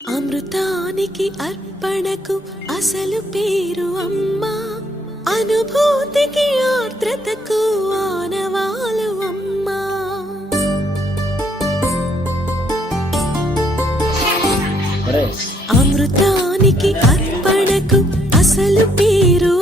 అమృతానికి అర్పణకు అసలు పేరు అమ్మా, అనుభూతికి ఆర్ద్రతకు ఆనవాలు అమ్మా. అమృతానికి అర్పణకు అసలు పేరు